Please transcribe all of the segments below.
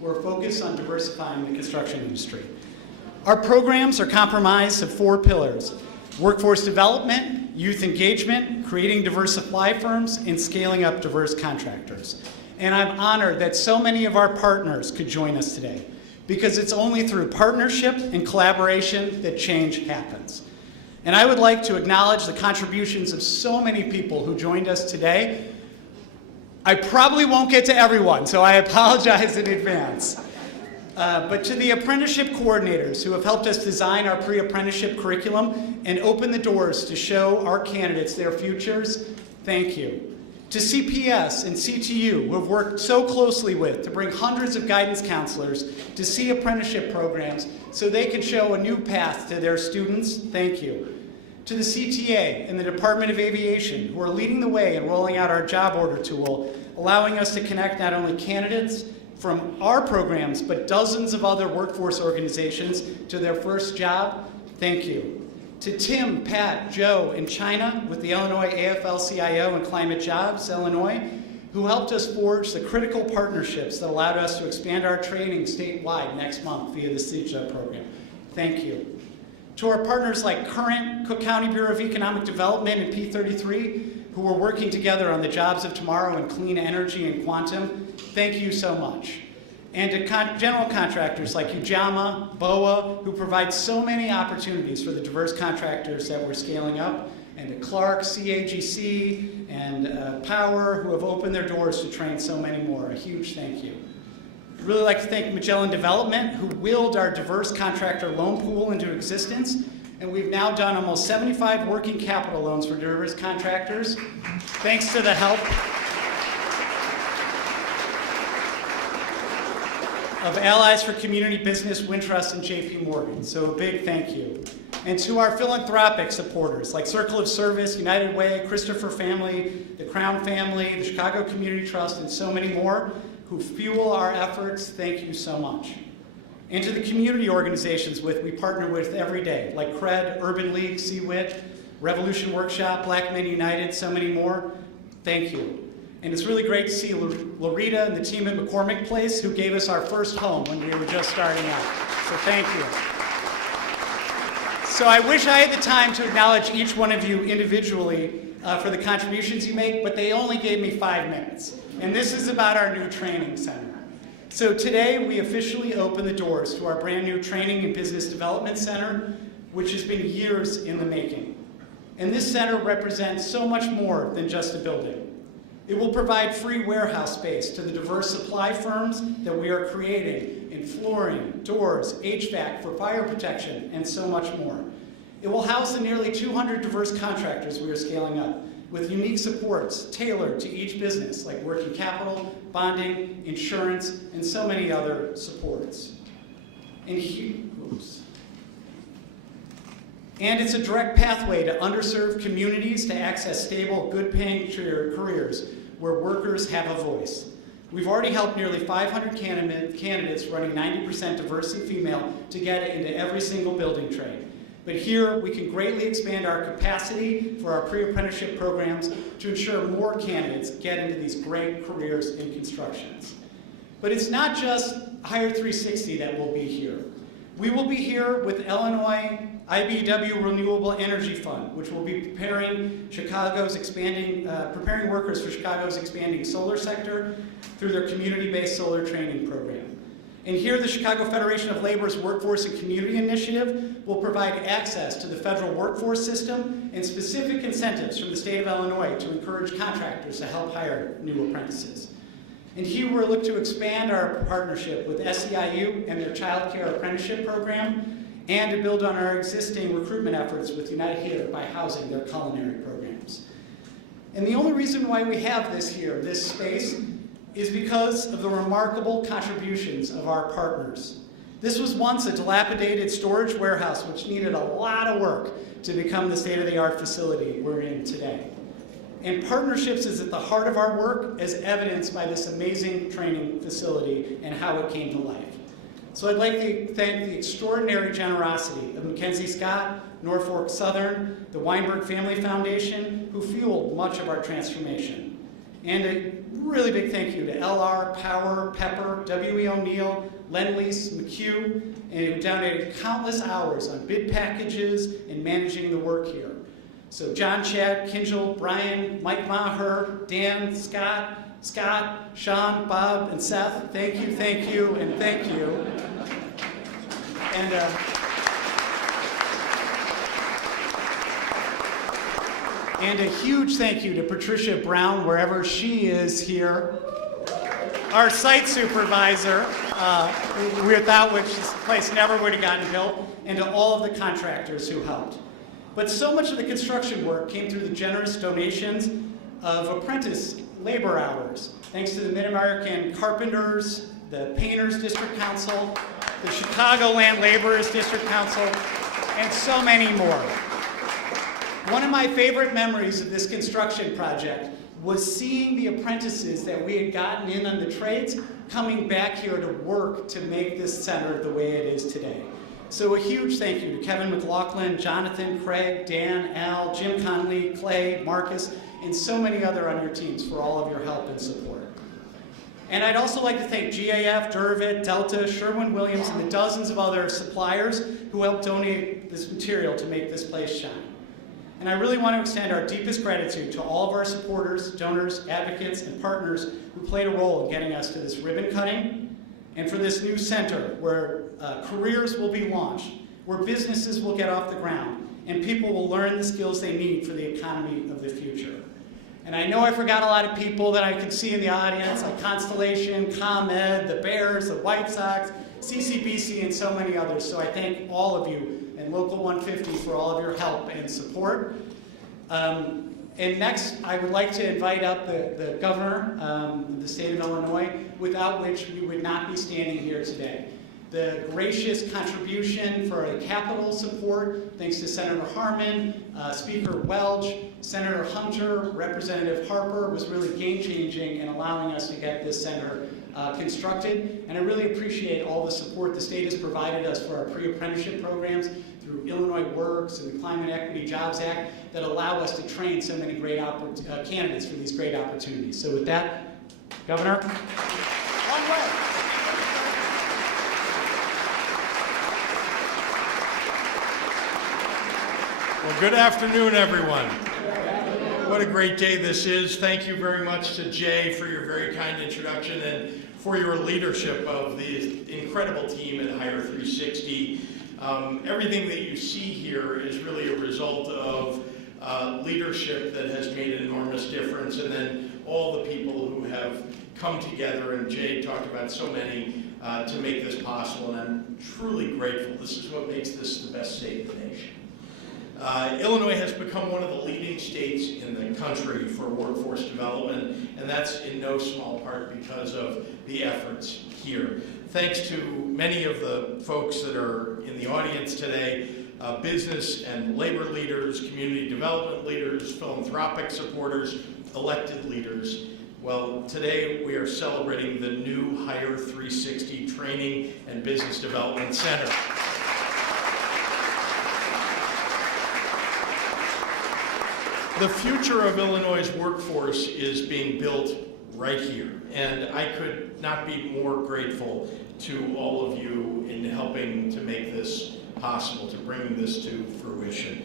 who are focused on diversifying the construction industry. Our programs are comprised of 4 pillars: workforce development, youth engagement, creating diverse supply firms, and scaling up diverse contractors. And I'm honored that so many of our partners could join us today, because it's only through partnership and collaboration that change happens. And I would like to acknowledge the contributions of so many people who joined us today. I probably won't get to everyone, so I apologize in advance. But to the apprenticeship coordinators who have helped us design our pre-apprenticeship curriculum and open the doors to show our candidates their futures, thank you. To CPS and CTU, who have worked so closely with to bring hundreds of guidance counselors to see apprenticeship programs so they can show a new path to their students, thank you. To the CTA and the Department of Aviation, who are leading the way in rolling out our job order tool, allowing us to connect not only candidates from our programs, but dozens of other workforce organizations to their first job, thank you. To Tim, Pat, Joe, and China with the Illinois AFL-CIO and Climate Jobs, Illinois, who helped us forge the critical partnerships that allowed us to expand our training statewide next month via the CJA program. Thank you. To our partners like Current, Cook County Bureau of Economic Development, and P33, who are working together on the jobs of tomorrow in clean energy and quantum, thank you so much. And to general contractors like Ujamaa, BOA, who provide so many opportunities for the diverse contractors that we're scaling up, and to Clark, CAGC, and Power, who have opened their doors to train so many more. A huge thank you. I'd really like to thank Magellan Development, who willed our diverse contractor loan pool into existence, and we've now done almost 75 working capital loans for diverse contractors, thanks to the help of Allies for Community Business, Wintrust, and JP Morgan. So a big thank you. And to our philanthropic supporters like Circle of Service, United Way, Christopher Family, the Crown Family, the Chicago Community Trust, and so many more who fuel our efforts, thank you so much. And to the community organizations we partner with every day, like CRED, Urban League, CWIT, Revolution Workshop, Black Men United, so many more, thank you. And it's really great to see Loretta and the team at McCormick Place, who gave us our first home when we were just starting out. So thank you. So I wish I had the time to acknowledge each one of you individually for the contributions you make, but they only gave me 5 minutes. And this is about our new training center. So today we officially open the doors to our brand new Training and Business Development Center, which has been years in the making. And this center represents so much more than just a building. It will provide free warehouse space to the diverse supply firms that we are creating in flooring, doors, HVAC for fire protection, and so much more. It will house the nearly 200 diverse contractors we are scaling up, with unique supports tailored to each business, like working capital, bonding, insurance, and so many other supports. And it's a direct pathway to underserved communities to access stable, good-paying careers where workers have a voice. We've already helped nearly 500 candidates running 90% diverse and female to get into every single building trade. But here, we can greatly expand our capacity for our pre-apprenticeship programs to ensure more candidates get into these great careers in construction. But it's not just HIRE360 that will be here. We will be here with Illinois IBEW Renewable Energy Fund, which will be preparing preparing workers for Chicago's expanding solar sector through their community-based solar training program. And here, the Chicago Federation of Labor's Workforce and Community Initiative will provide access to the federal workforce system and specific incentives from the state of Illinois to encourage contractors to help hire new apprentices. And here we'll look to expand our partnership with SEIU and their child care apprenticeship program, and to build on our existing recruitment efforts with United Here by housing their culinary programs. And the only reason why we have this here, this space, is because of the remarkable contributions of our partners. This was once a dilapidated storage warehouse which needed a lot of work to become the state-of-the-art facility we're in today. And partnerships is at the heart of our work, as evidenced by this amazing training facility and how it came to life. So I'd like to thank the extraordinary generosity of Mackenzie Scott, Norfolk Southern, the Weinberg Family Foundation, who fueled much of our transformation. And a really big thank you to LR, Power, Pepper, W.E. O'Neill, Lend-Lease, McHugh, and who donated countless hours on bid packages and managing the work here. So John, Chad, Kinjal, Brian, Mike Maher, Dan, Scott, Sean, Bob, and Seth, thank you, and thank you. And a huge thank you to Patricia Brown, wherever she is here, our site supervisor, without which this place never would have gotten built, and to all of the contractors who helped. But so much of the construction work came through the generous donations of apprentice labor hours, thanks to the Mid-American Carpenters, the Painters District Council, the Chicago Land Laborers District Council, and so many more. One of my favorite memories of this construction project was seeing the apprentices that we had gotten in on the trades coming back here to work to make this center the way it is today. So a huge thank you to Kevin McLaughlin, Jonathan, Craig, Dan, Al, Jim Conley, Clay, Marcus, and so many other on your teams for all of your help and support. And I'd also like to thank GAF, Dervit, Delta, Sherwin-Williams, and the dozens of other suppliers who helped donate this material to make this place shine. And I really want to extend our deepest gratitude to all of our supporters, donors, advocates, and partners who played a role in getting us to this ribbon cutting and for this new center where careers will be launched, where businesses will get off the ground, and people will learn the skills they need for the economy of the future. And I know I forgot a lot of people that I could see in the audience, like Constellation, ComEd, the Bears, the White Sox, CCBC, and so many others. So I thank all of you and Local 150 for all of your help and support. And next, I would like to invite up the governor of the state of Illinois, without which we would not be standing here today. The gracious contribution for the capital support, thanks to Senator Harman, Speaker Welch, Senator Hunter, Representative Harper, was really game-changing in allowing us to get this center constructed. And I really appreciate all the support the state has provided us for our pre-apprenticeship programs through Illinois Works and the Climate Equity Jobs Act that allow us to train so many great candidates for these great opportunities. So with that, Governor, long way. Well, good afternoon, everyone. What a great day this is. Thank you very much to Jay for your very kind introduction and for your leadership of the incredible team at HIRE360. Everything that you see here is really a result of leadership that has made an enormous difference, and then all the people who have come together, and Jay talked about so many, to make this possible, and I'm truly grateful. This is what makes this the best state in the nation. Illinois has become one of the leading states in the country for workforce development, and that's in no small part because of the efforts here. Thanks to many of the folks that are in the audience today, business and labor leaders, community development leaders, philanthropic supporters, elected leaders. Well, today we are celebrating the new HIRE360 Training and Business Development Center. The future of Illinois' workforce is being built right here, and I could not be more grateful to all of you in helping to make this possible, to bring this to fruition.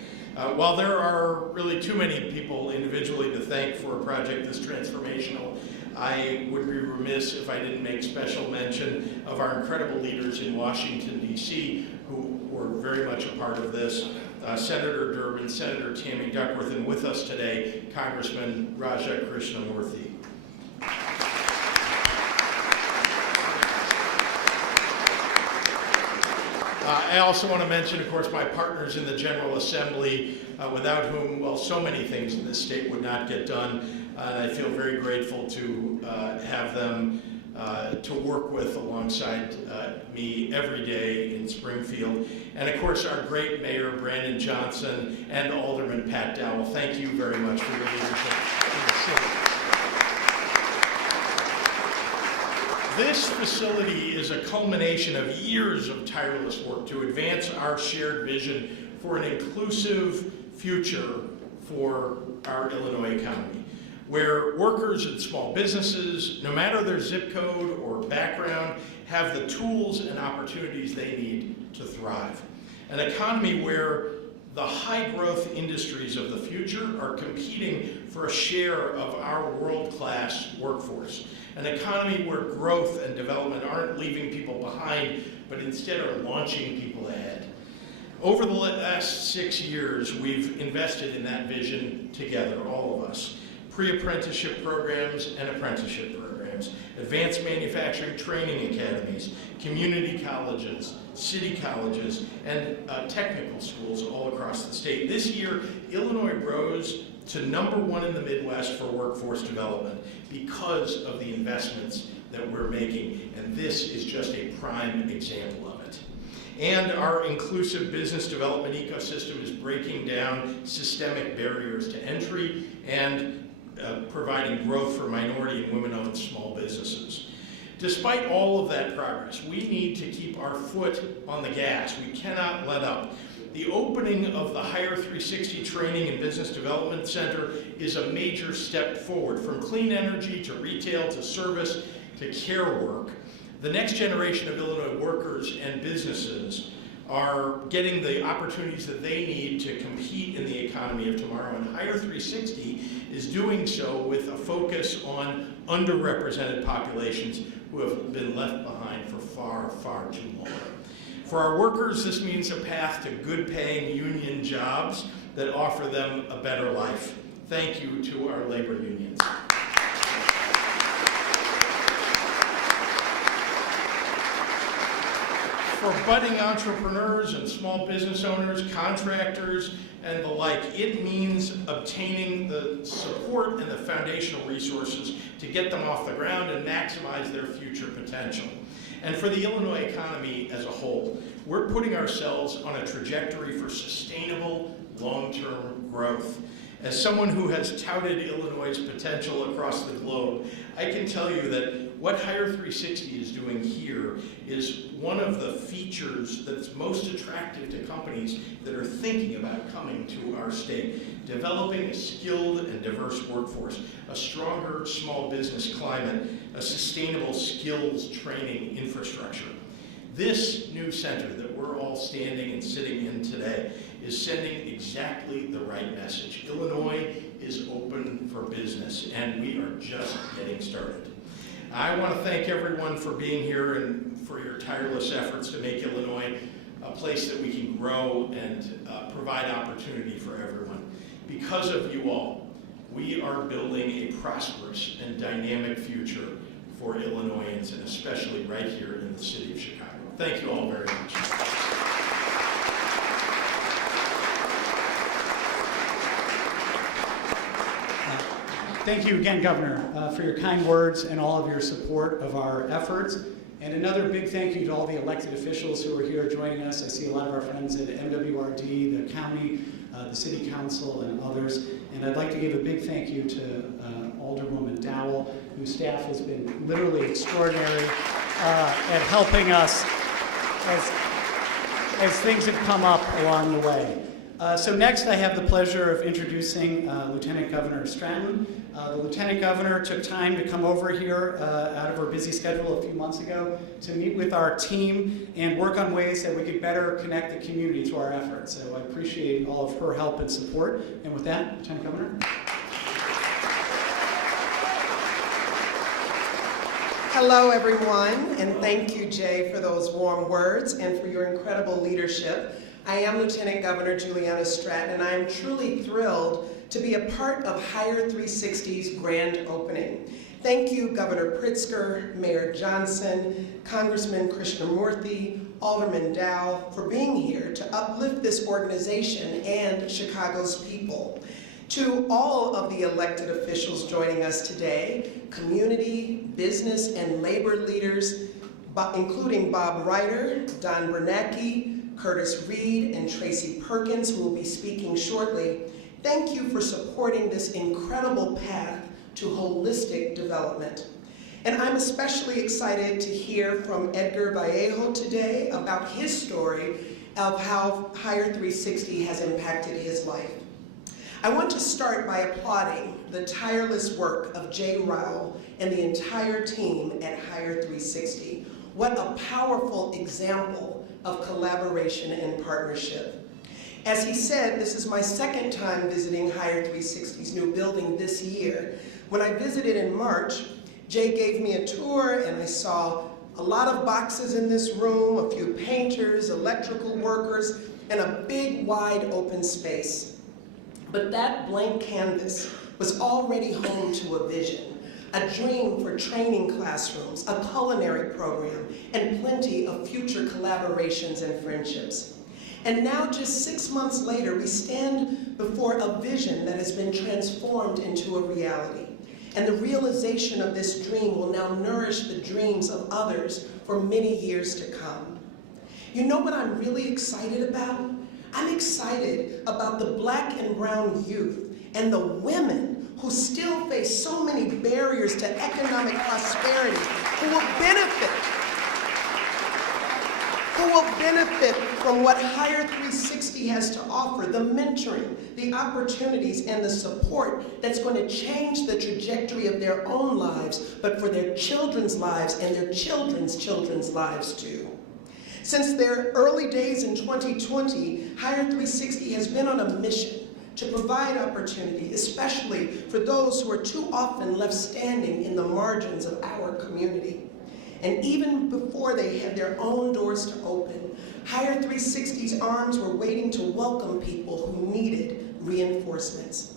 While there are really too many people individually to thank for a project this transformational, I would be remiss if I didn't make special mention of our incredible leaders in Washington, D.C., who were very much a part of this. Senator Durbin, Senator Tammy Duckworth, and with us today, Congressman Raja Krishnamurthy. I also want to mention, of course, my partners in the General Assembly, without whom, well, so many things in this state would not get done. And I feel very grateful to have them to work with alongside me every day in Springfield. And of course, our great Mayor, Brandon Johnson, and Alderman Pat Dowell. Thank you very much for your leadership in the city. This facility is a culmination of years of tireless work to advance our shared vision for an inclusive future for our Illinois economy. where workers and small businesses, no matter their zip code or background, have the tools and opportunities they need to thrive. An economy where the high-growth industries of the future are competing for a share of our world-class workforce. An economy where growth and development aren't leaving people behind, but instead are launching people ahead. Over the last 6 years, we've invested in that vision together, all of us. Pre-apprenticeship programs and apprenticeship programs, advanced manufacturing training academies, community colleges, city colleges, and technical schools all across the state. This year, Illinois rose to #1 in the Midwest for workforce development because of the investments that we're making, and this is just a prime example of it. And our inclusive business development ecosystem is breaking down systemic barriers to entry and providing growth for minority and women-owned small businesses. Despite all of that progress, we need to keep our foot on the gas. We cannot let up. The opening of the HIRE360 Training and Business Development Center is a major step forward, from clean energy to retail to service to care work. The next generation of Illinois workers and businesses are getting the opportunities that they need to compete in the economy of tomorrow, and HIRE360 is doing so with a focus on underrepresented populations who have been left behind for far, far too long. For our workers, this means a path to good-paying union jobs that offer them a better life. Thank you to our labor unions. For budding entrepreneurs and small business owners, contractors, and the like, it means obtaining the support and the foundational resources to get them off the ground and maximize their future potential. And for the Illinois economy as a whole, we're putting ourselves on a trajectory for sustainable, long-term growth. As someone who has touted Illinois' potential across the globe, I can tell you that what HIRE360 is doing here is one of the features that's most attractive to companies that are thinking about coming to our state. Developing a skilled and diverse workforce, a stronger small business climate, a sustainable skills training infrastructure. This new center that we're all standing and sitting in today is sending exactly the right message. Illinois is open for business, and we are just getting started. I want to thank everyone for being here and for your tireless efforts to make Illinois a place that we can grow and provide opportunity for everyone. Because of you all, we are building a prosperous and dynamic future for Illinoisans, and especially right here in the city of Chicago. Thank you all very much. Thank you again, Governor, for your kind words and all of your support of our efforts. And another big thank you to all the elected officials who are here joining us. I see a lot of our friends at MWRD, the county, the city council, and others. And I'd like to give a big thank you to Alderwoman Dowell, whose staff has been literally extraordinary at helping us as things have come up along the way. So next I have the pleasure of introducing Lieutenant Governor Stratton. The Lieutenant Governor took time to come over here out of her busy schedule a few months ago to meet with our team and work on ways that we could better connect the community to our efforts. So I appreciate all of her help and support. And with that, Lieutenant Governor. Hello, everyone, and thank you, Jay, for those warm words and for your incredible leadership. I am Lieutenant Governor Juliana Stratton, and I am truly thrilled to be a part of HIRE360's grand opening. Thank you, Governor Pritzker, Mayor Johnson, Congressman Krishnamurthy, Alderman Dow, for being here to uplift this organization and Chicago's people. To all of the elected officials joining us today, community, business, and labor leaders, including Bob Ryder, Don Bernanke, Curtis Reed, and Tracy Perkins, who will be speaking shortly, thank you for supporting this incredible path to holistic development. And I'm especially excited to hear from Edgar Vallejo today about his story of how HIRE360 has impacted his life. I want to start by applauding the tireless work of Jay Rowell and the entire team at HIRE360. What a powerful example of collaboration and partnership. As he said, this is my second time visiting HIRE360's new building this year. When I visited in March, Jay gave me a tour and I saw a lot of boxes in this room, a few painters, electrical workers, and a big wide open space. But that blank canvas was already home to a vision, a dream for training classrooms, a culinary program, and plenty of future collaborations and friendships. And now, just 6 months later, we stand before a vision that has been transformed into a reality. And the realization of this dream will now nourish the dreams of others for many years to come. You know what I'm really excited about? I'm excited about the Black and brown youth and the women who still face so many barriers to economic prosperity, who will benefit from what HIRE360 has to offer, the mentoring, the opportunities, and the support that's going to change the trajectory of their own lives, but for their children's lives and their children's children's lives too. Since their early days in 2020, HIRE360 has been on a mission to provide opportunity, especially for those who are too often left standing in the margins of our community. And even before they had their own doors to open, HIRE360's arms were waiting to welcome people who needed reinforcements.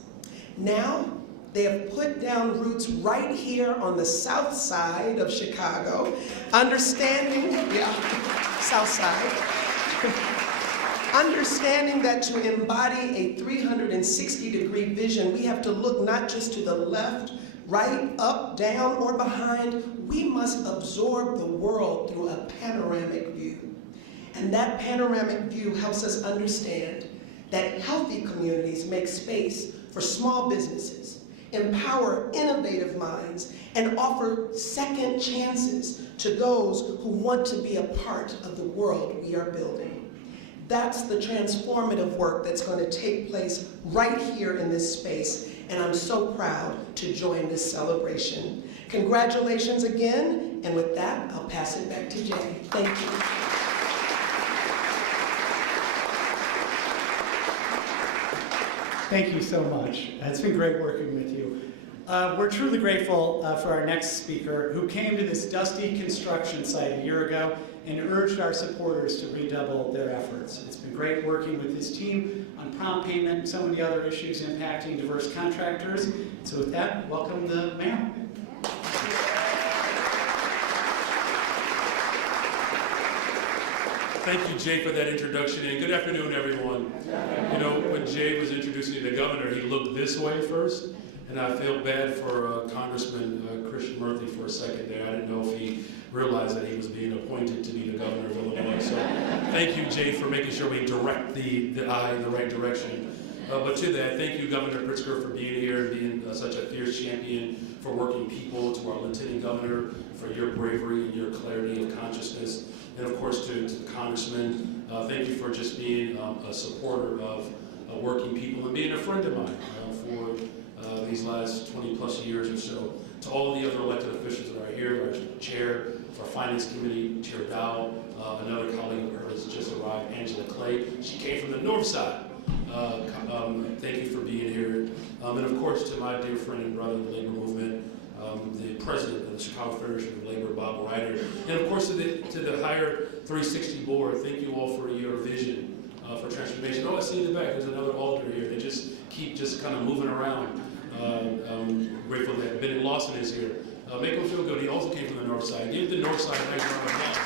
Now, they have put down roots right here on the south side of Chicago, understanding that to embody a 360-degree vision, we have to look not just to the left, right, up, down, or behind. We must absorb the world through a panoramic view. And that panoramic view helps us understand that healthy communities make space for small businesses, empower innovative minds, and offer second chances to those who want to be a part of the world we are building. That's the transformative work that's going to take place right here in this space, and I'm so proud to join this celebration. Congratulations again, and with that, I'll pass it back to Jay. Thank you. Thank you so much. It's been great working with you. We're truly grateful for our next speaker, who came to this dusty construction site a year ago and urged our supporters to redouble their efforts. It's been great working with his team on prompt payment and so many other issues impacting diverse contractors. So with that, welcome the mayor. Thank you, Jay, for that introduction, and good afternoon, everyone. You know, when Jay was introducing the governor, he looked this way first, and I feel bad for Congressman Christian Murphy for a second there. I didn't know if he realized that he was being appointed to be the governor of Illinois. So thank you, Jay, for making sure we direct the eye in the right direction. But to that, thank you, Governor Pritzker, for being here and being such a fierce champion for working people, to our Lieutenant Governor for your bravery and your clarity of consciousness, and of course to the Congressman, thank you for just being a supporter of working people and being a friend of mine for these last 20 plus years or so. To all of the other elected officials that are here, our chair of our Finance Committee, Chair Dow, another colleague of hers just arrived, Angela Clay. She came from the north side. Thank you for being here. And of course to my dear friend and brother in the labor movement, the president of the Chicago Federation of Labor, Bob Ryder, and of course to the HIRE360 board. Thank you all for your vision for transformation. Oh, I see in the back, there's another alder here. They just keep kind of moving around. I'm grateful that Bennett Lawson is here. Make him feel good. He also came from the north side. Give the north side a nice round of applause.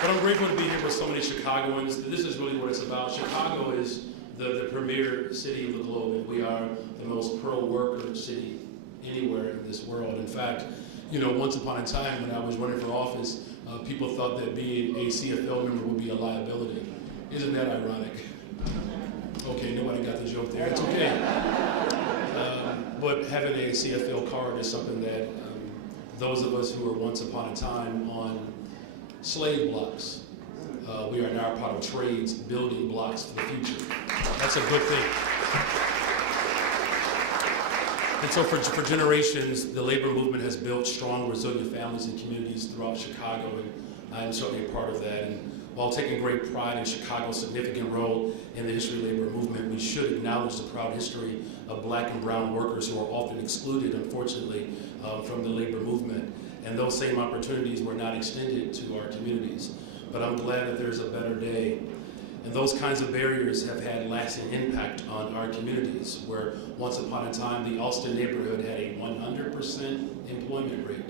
But I'm grateful to be here with so many Chicagoans. This is really what it's about. Chicago is the premier city of the globe, and we are the most pro-worker city anywhere in this world. In fact, you know, once upon a time when I was running for office, people thought that being a CFL member would be a liability. Isn't that ironic? Okay, nobody got the joke there. It's okay. But having a CFL card is something that those of us who were once upon a time on slave blocks we are now part of trades, building blocks for the future. That's a good thing. And so for generations, the labor movement has built strong, resilient families and communities throughout Chicago, and I am certainly a part of that. And while taking great pride in Chicago's significant role in the history of the labor movement, we should acknowledge the proud history of Black and brown workers who are often excluded, unfortunately, from the labor movement. And those same opportunities were not extended to our communities. But I'm glad that there's a better day. And those kinds of barriers have had lasting impact on our communities, where once upon a time, the Alston neighborhood had a 100% employment rate.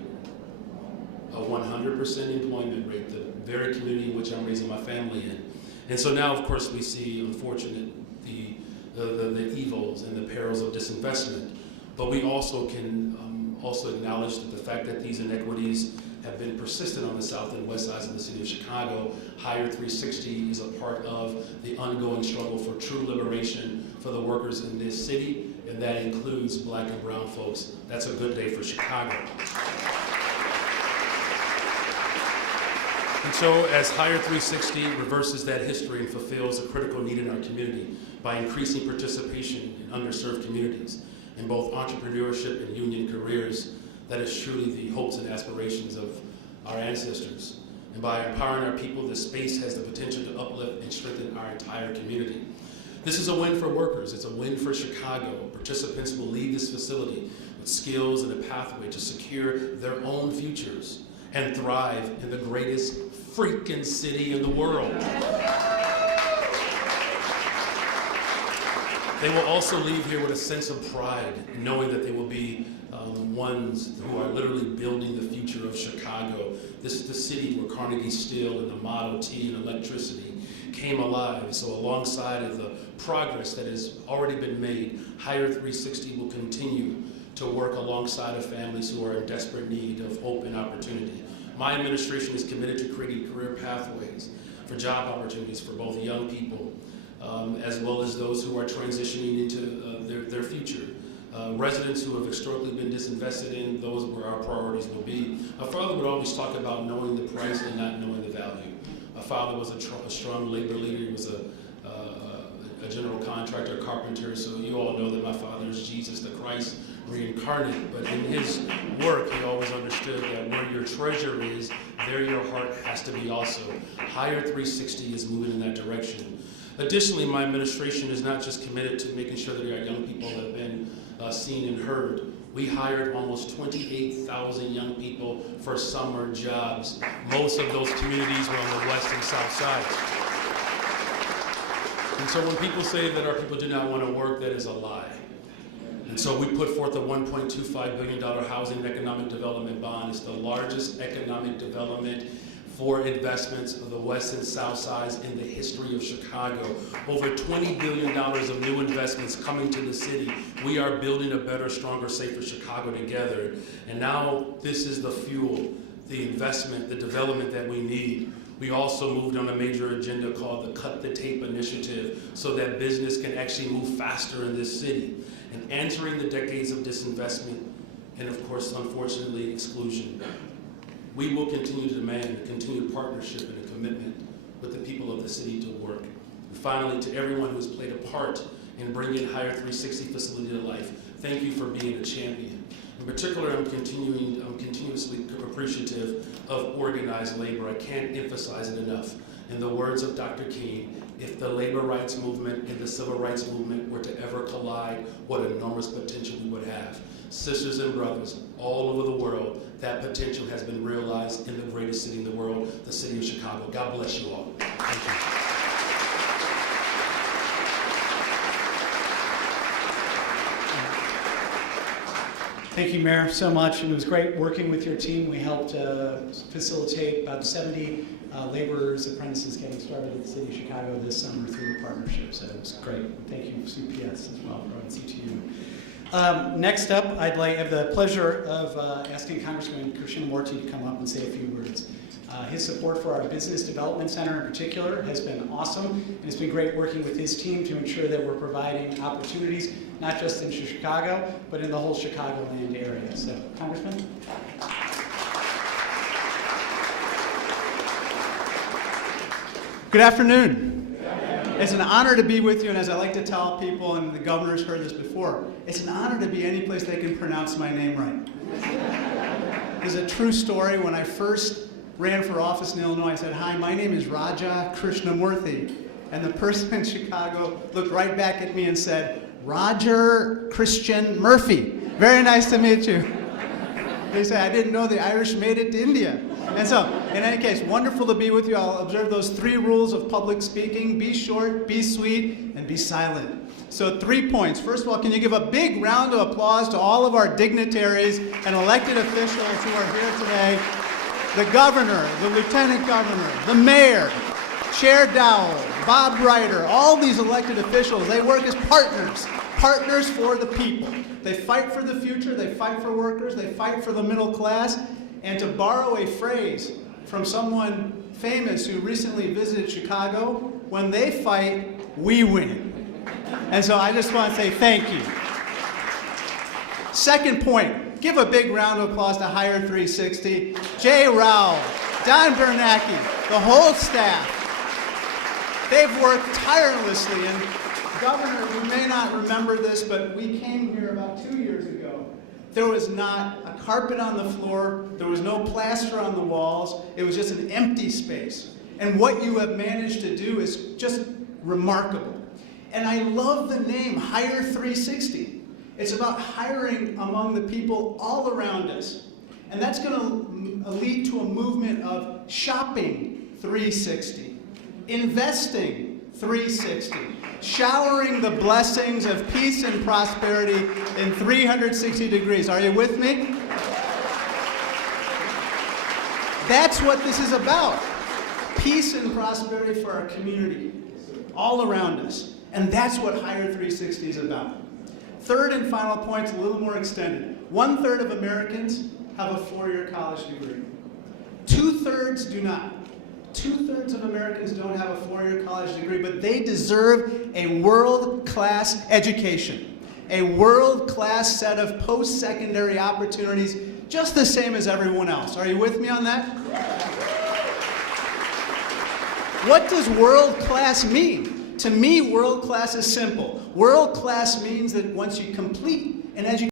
A 100% employment rate, the very community in which I'm raising my family in. And so now, of course, we see, unfortunately, the evils and the perils of disinvestment. But we also can also acknowledge that the fact that these inequities have been persistent on the south and west sides of the city of Chicago. HIRE360 is a part of the ongoing struggle for true liberation for the workers in this city, and that includes Black and brown folks. That's a good day for Chicago. And so as HIRE360 reverses that history and fulfills a critical need in our community by increasing participation in underserved communities in both entrepreneurship and union careers, that is truly the hopes and aspirations of our ancestors. And by empowering our people, this space has the potential to uplift and strengthen our entire community. This is a win for workers. It's a win for Chicago. Participants will leave this facility with skills and a pathway to secure their own futures and thrive in the greatest freaking city in the world. They will also leave here with a sense of pride, knowing that they will be ones who are literally building the future of Chicago. This is the city where Carnegie Steel and the Model T and electricity came alive. So alongside of the progress that has already been made, HIRE360 will continue to work alongside of families who are in desperate need of hope and opportunity. My administration is committed to creating career pathways for job opportunities for both young people as well as those who are transitioning into their future. Residents who have historically been disinvested in, those where our priorities will be. My father would always talk about knowing the price and not knowing the value. My father was a strong labor leader. He was a general contractor, a carpenter, so you all know that my father is Jesus the Christ reincarnate. But in his work, he always understood that where your treasure is, there your heart has to be also. HIRE360 is moving in that direction. Additionally, my administration is not just committed to making sure that our young people have been seen and heard. We hired almost 28,000 young people for summer jobs. Most of those communities were on the west and south sides. And so when people say that our people do not want to work, that is a lie. And so we put forth a $1.25 billion housing and economic development bond. It's the largest economic development for investments of the west and south sides in the history of Chicago. Over $20 billion of new investments coming to the city. We are building a better, stronger, safer Chicago together. And now this is the fuel, the investment, the development that we need. We also moved on a major agenda called the Cut the Tape Initiative so that business can actually move faster in this city. And answering the decades of disinvestment and, of course, unfortunately, exclusion. We will continue to demand a continued partnership and a commitment with the people of the city to work. And finally, to everyone who has played a part in bringing HIRE360 facility to life, thank you for being a champion. In particular, I'm continuously appreciative of organized labor. I can't emphasize it enough. In the words of Dr. King, if the labor rights movement and the civil rights movement were to ever collide, what enormous potential we would have. Sisters and brothers all over the world, that potential has been realized in the greatest city in the world, the city of Chicago. God bless you all. Thank you. Thank you, Mayor, so much. And it was great working with your team. We helped facilitate about 70 laborers, apprentices getting started at the city of Chicago this summer through a partnership. So it was great. Thank you, CPS, as well, for CTU. Next up, I have the pleasure of asking Congressman Krishnamurti to come up and say a few words. His support for our Business Development Center in particular has been awesome, and it's been great working with his team to ensure that we're providing opportunities, not just in Chicago, but in the whole Chicagoland area. So, Congressman? Good afternoon. It's an honor to be with you, and as I like to tell people, and the governor's heard this before, it's an honor to be any place they can pronounce my name right. It's a true story. When I first ran for office in Illinois, I said, "Hi, my name is Raja Krishnamurthy." And the person in Chicago looked right back at me and said, "Roger Christian Murphy. Very nice to meet you." They say, "I didn't know the Irish made it to India." And so, in any case, wonderful to be with you. I'll observe those 3 rules of public speaking: be short, be sweet, and be silent. So 3 points. First of all, can you give a big round of applause to all of our dignitaries and elected officials who are here today? The governor, the lieutenant governor, the mayor, Chair Dowell, Bob Ryder, all these elected officials, they work as partners for the people. They fight for the future, they fight for workers, they fight for the middle class. And to borrow a phrase from someone famous who recently visited Chicago, when they fight, we win. And so I just want to say thank you. Second point, give a big round of applause to HIRE360, Jay Rao, Don Bernanke, the whole staff. They've worked tirelessly, and Governor, you may not remember this, but we came here about 2 years ago. There was not a carpet on the floor, there was no plaster on the walls, it was just an empty space. And what you have managed to do is just remarkable. And I love the name HIRE360. It's about hiring among the people all around us. And that's going to lead to a movement of shopping 360, investing 360, showering the blessings of peace and prosperity in 360 degrees. Are you with me? That's what this is about. Peace and prosperity for our community, all around us. And that's what HIRE360 is about. Third and final point, a little more extended. 1/3 of Americans have a 4-year college degree. 2/3 do not. 2/3 of Americans don't have a 4-year college degree, but they deserve a world-class education, a world-class set of post-secondary opportunities, just the same as everyone else. Are you with me on that? What does world-class mean? To me, world-class is simple. World-class means that once you complete an education,